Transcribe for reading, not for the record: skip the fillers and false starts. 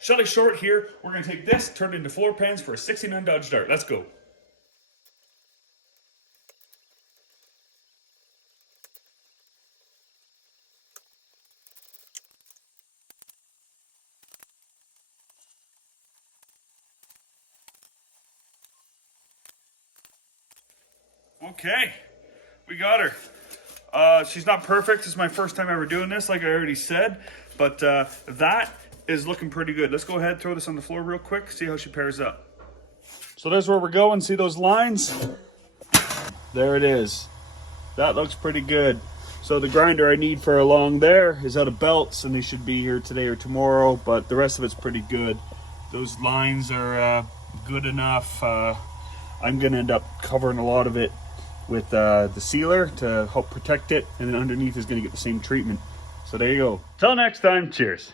Schelly short here. We're going to take this, turn it into floor pans for a 69 Dodge Dart. Let's go. Okay, we got her. She's not perfect. This is my first time ever doing this, like I already said, but that is looking pretty good. Let's go ahead and throw this on the floor real quick, see how she pairs up. So there's where we're going. See those lines? There it is. That looks pretty good. So the grinder I need for along there is out of belts, and they should be here today or tomorrow, but the rest of it's pretty good. Those lines are good enough. I'm gonna end up covering a lot of it with the sealer to help protect it, and then underneath is gonna get the same treatment. So there you go. Till next time, cheers.